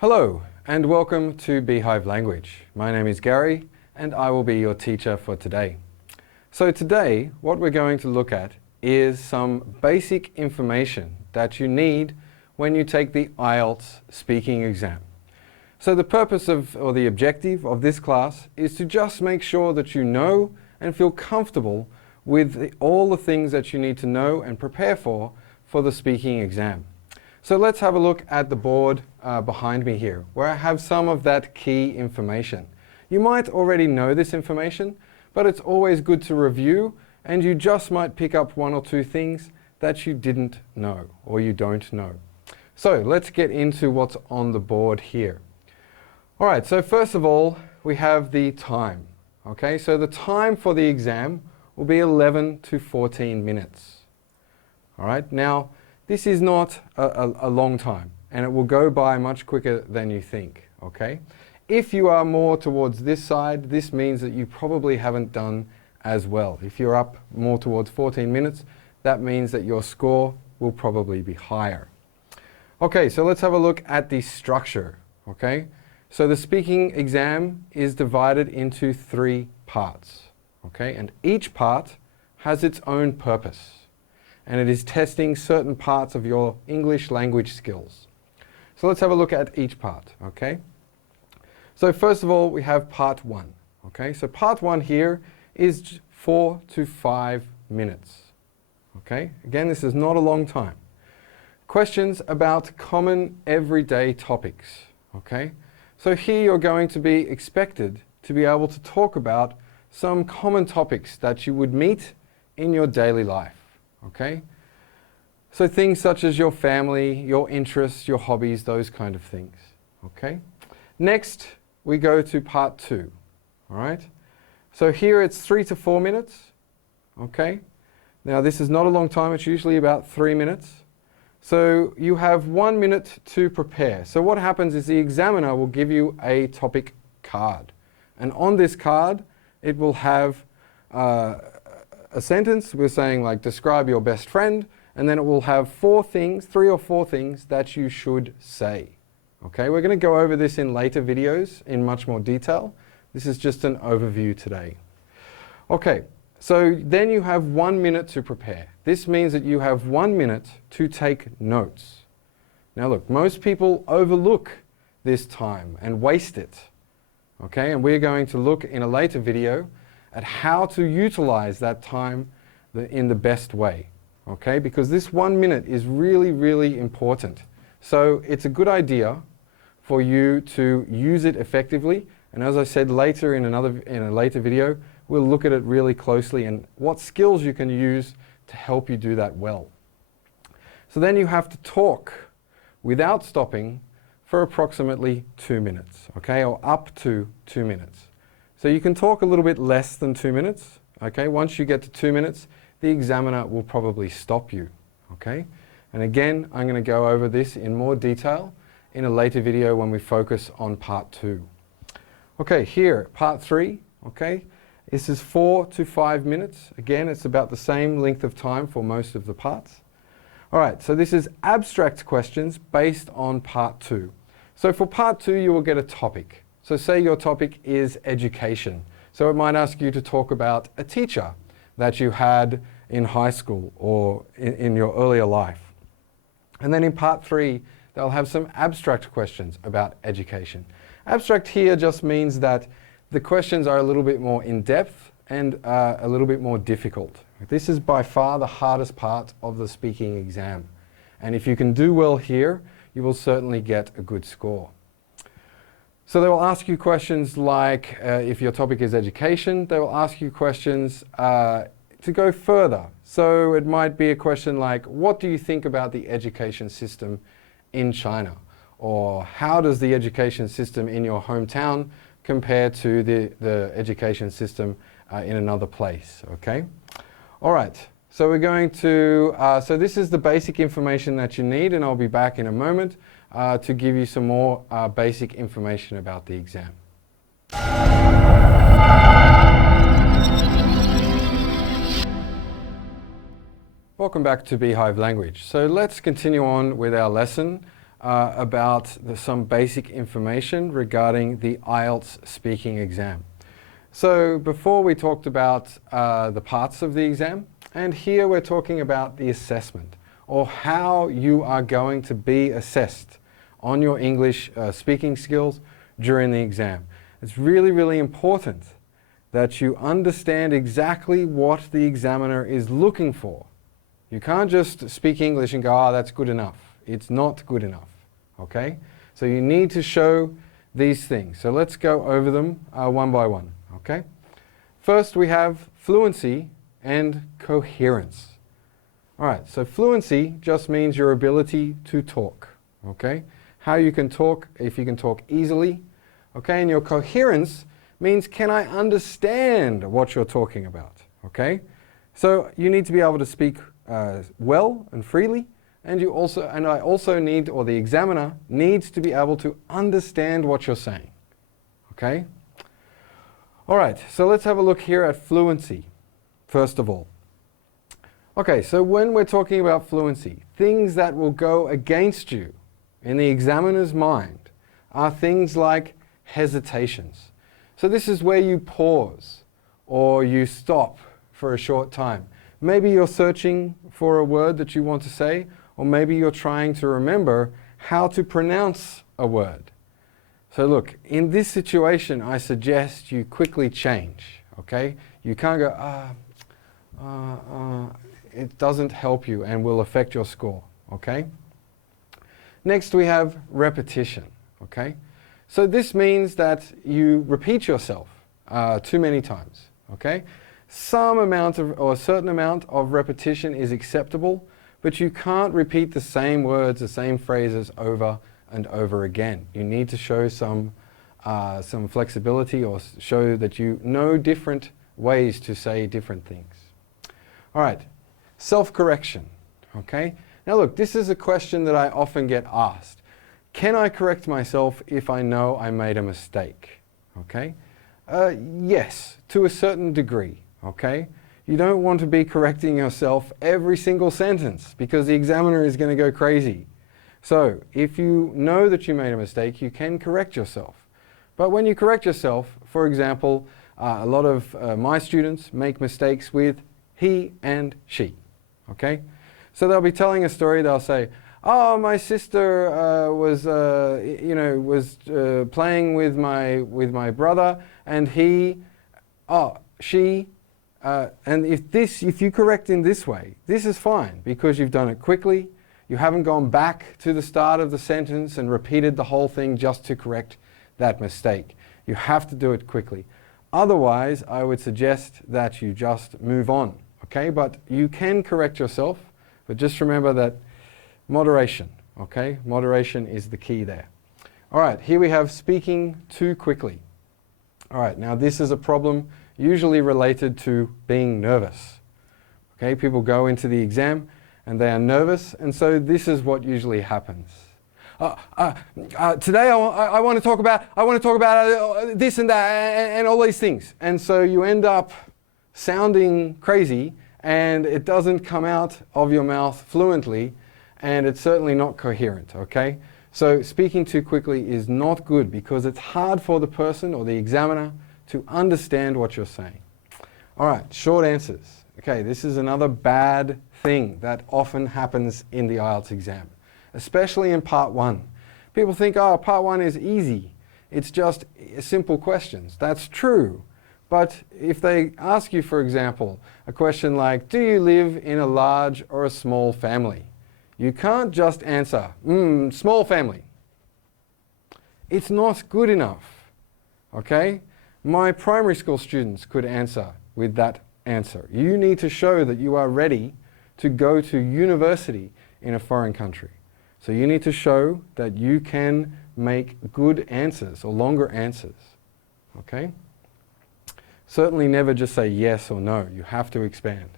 Hello and welcome to Beehive Language. My name is Gary and I will be your teacher for today. So today what we're going to look at is some basic information that you need when you take the IELTS speaking exam. So the purpose or the objective of this class is to just make sure that you know and feel comfortable with all the things that you need to know and prepare for the speaking exam. So let's have a look at the board behind me here, where I have some of that key information. You might already know this information, but it's always good to review, and you just might pick up one or two things that you didn't know or you don't know. So let's get into what's on the board here. All right, so first of all, we have the time. Okay, so the time for the exam will be 11 to 14 minutes. All right, now this is not a long time, and it will go by much quicker than you think, okay? If you are more towards this side, this means that you probably haven't done as well. If you're up more towards 14 minutes, that means that your score will probably be higher. Okay, so let's have a look at the structure, okay? So the speaking exam is divided into 3 parts, okay? And each part has its own purpose, and it is testing certain parts of your English language skills. So let's have a look at each part, okay? So first of all, we have part 1, okay? So part 1 here is 4 to 5 minutes, okay? Again, this is not a long time. Questions about common everyday topics, okay? So here you're going to be expected to be able to talk about some common topics that you would meet in your daily life. Okay? So things such as your family, your interests, your hobbies, those kind of things. Okay? Next, we go to part 2. All right? So here it's 3 to 4 minutes. Okay? Now this is not a long time, it's usually about 3 minutes. So you have 1 minute to prepare. So what happens is the examiner will give you a topic card. And on this card, it will have a sentence. We're saying like describe your best friend, and then it will have 3 or 4 things that you should say. Okay, we're going to go over this in later videos in much more detail. This is just an overview today. Okay, so then you have 1 minute to prepare. This means that you have 1 minute to take notes. Now look, most people overlook this time and waste it. Okay, and we're going to look in a later video at how to utilize that time in the best way, okay? Because this 1 minute is really, really important. So it's a good idea for you to use it effectively. And as I said later in a later video, we'll look at it really closely and what skills you can use to help you do that well. So then you have to talk without stopping for approximately 2 minutes, okay? Or up to 2 minutes. So you can talk a little bit less than 2 minutes, okay? Once you get to 2 minutes, the examiner will probably stop you, okay? And again, I'm going to go over this in more detail in a later video when we focus on part 2. Okay, here, part 3, okay? This is 4 to 5 minutes. Again, it's about the same length of time for most of the parts. All right, so this is abstract questions based on part 2. So for part 2, you will get a topic. So say your topic is education. So it might ask you to talk about a teacher that you had in high school or in your earlier life. And then in part 3, they'll have some abstract questions about education. Abstract here just means that the questions are a little bit more in-depth and a little bit more difficult. This is by far the hardest part of the speaking exam. And if you can do well here, you will certainly get a good score. So they will ask you questions like, if your topic is education, they will ask you questions to go further. So it might be a question like, what do you think about the education system in China? Or how does the education system in your hometown compare to the education system in another place, okay? All right, so we're going to, so this is the basic information that you need, and I'll be back in a moment to give you some more basic information about the exam. Welcome back to Beehive Language. So let's continue on with our lesson about some basic information regarding the IELTS speaking exam. So before we talked about the parts of the exam, and here we're talking about the assessment, or how you are going to be assessed on your English speaking skills during the exam. It's really, really important that you understand exactly what the examiner is looking for. You can't just speak English and go, "Ah, that's good enough." It's not good enough, okay? So you need to show these things. So let's go over them one by one, okay? First we have fluency and coherence. All right, so fluency just means your ability to talk, okay? How you can talk, if you can talk easily, okay? And your coherence means, can I understand what you're talking about, okay? So you need to be able to speak well and freely, and I also need, or the examiner needs to be able to understand what you're saying, okay? All right, so let's have a look here at fluency, first of all. Okay, so when we're talking about fluency, things that will go against you in the examiner's mind are things like hesitations. So this is where you pause or you stop for a short time. Maybe you're searching for a word that you want to say, or maybe you're trying to remember how to pronounce a word. So look, in this situation, I suggest you quickly change, okay? You can't go, it doesn't help you and will affect your score, okay? Next we have repetition, okay? So this means that you repeat yourself too many times, okay? Some amount of, or a certain amount of repetition is acceptable, but you can't repeat the same words, the same phrases over and over again. You need to show some flexibility, or show that you know different ways to say different things. All right, self-correction, okay? Now look, this is a question that I often get asked. Can I correct myself if I know I made a mistake? Okay? Yes, to a certain degree, okay? You don't want to be correcting yourself every single sentence because the examiner is going to go crazy. So, if you know that you made a mistake, you can correct yourself. But when you correct yourself, for example, a lot of my students make mistakes with he and she, okay? So they'll be telling a story, they'll say, "Oh, my sister was playing with my brother, and she," and if you correct in this way, this is fine because you've done it quickly. You haven't gone back to the start of the sentence and repeated the whole thing just to correct that mistake. You have to do it quickly. Otherwise, I would suggest that you just move on, okay? But you can correct yourself, but just remember that moderation, okay? Moderation is the key there. All right, here we have speaking too quickly. All right, now this is a problem usually related to being nervous. Okay, people go into the exam and they are nervous, and so this is what usually happens. Today I want to talk about this and that and all these things, and so you end up sounding crazy, and it doesn't come out of your mouth fluently, and it's certainly not coherent, okay? So speaking too quickly is not good because it's hard for the person or the examiner to understand what you're saying. All right, short answers. Okay, this is another bad thing that often happens in the IELTS exam, especially in part one. People think, oh, part one is easy. It's just simple questions. That's true. But if they ask you, for example, a question like, do you live in a large or a small family? You can't just answer, small family. It's not good enough, okay? My primary school students could answer with that answer. You need to show that you are ready to go to university in a foreign country. So you need to show that you can make good answers or longer answers, okay? Certainly never just say yes or no. You have to expand.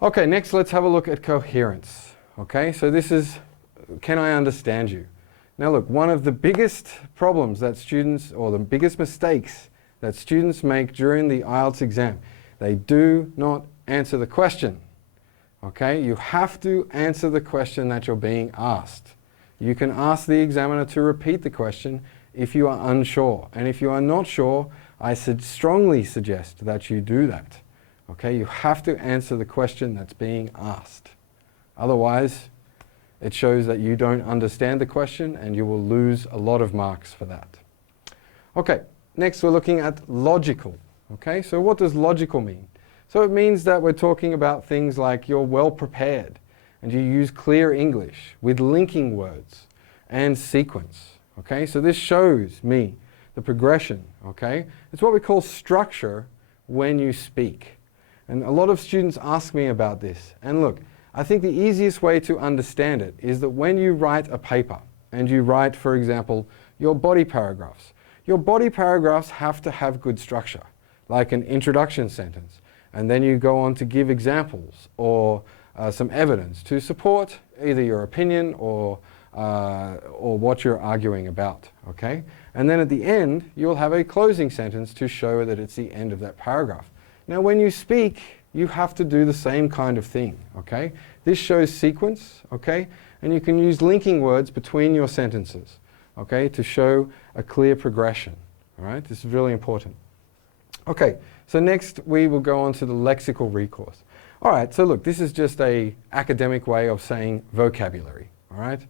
Okay, next let's have a look at coherence. Okay, so this is, can I understand you? Now look, one of the biggest problems that students, or the biggest mistakes that students make during the IELTS exam, they do not answer the question. Okay, you have to answer the question that you're being asked. You can ask the examiner to repeat the question if you are unsure. And if you are not sure, I strongly suggest that you do that. Okay, you have to answer the question that's being asked. Otherwise, it shows that you don't understand the question and you will lose a lot of marks for that. Okay, next we're looking at logical. Okay, so what does logical mean? So it means that we're talking about things like you're well prepared and you use clear English with linking words and sequence. Okay, so this shows me the progression. Okay, it's what we call structure when you speak. And a lot of students ask me about this. And look, I think the easiest way to understand it is that when you write a paper and you write, for example, your body paragraphs have to have good structure, like an introduction sentence. And then you go on to give examples or some evidence to support either your opinion or what you're arguing about. Okay? And then at the end, you'll have a closing sentence to show that it's the end of that paragraph. Now, when you speak, you have to do the same kind of thing, okay? This shows sequence, okay? And you can use linking words between your sentences, okay, to show a clear progression, all right? This is really important. Okay, so next we will go on to the lexical recourse. All right, so look, this is just an academic way of saying vocabulary, all right?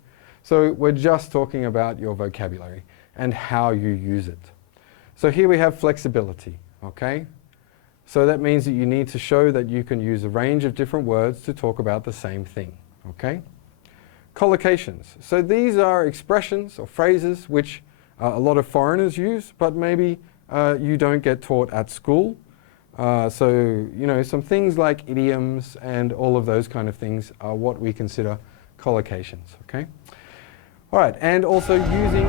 So we're just talking about your vocabulary and how you use it. So here we have flexibility, okay? So that means that you need to show that you can use a range of different words to talk about the same thing, okay? Collocations. So these are expressions or phrases which a lot of foreigners use, but maybe you don't get taught at school. So, you know, some things like idioms and all of those kind of things are what we consider collocations, okay? All right, and also using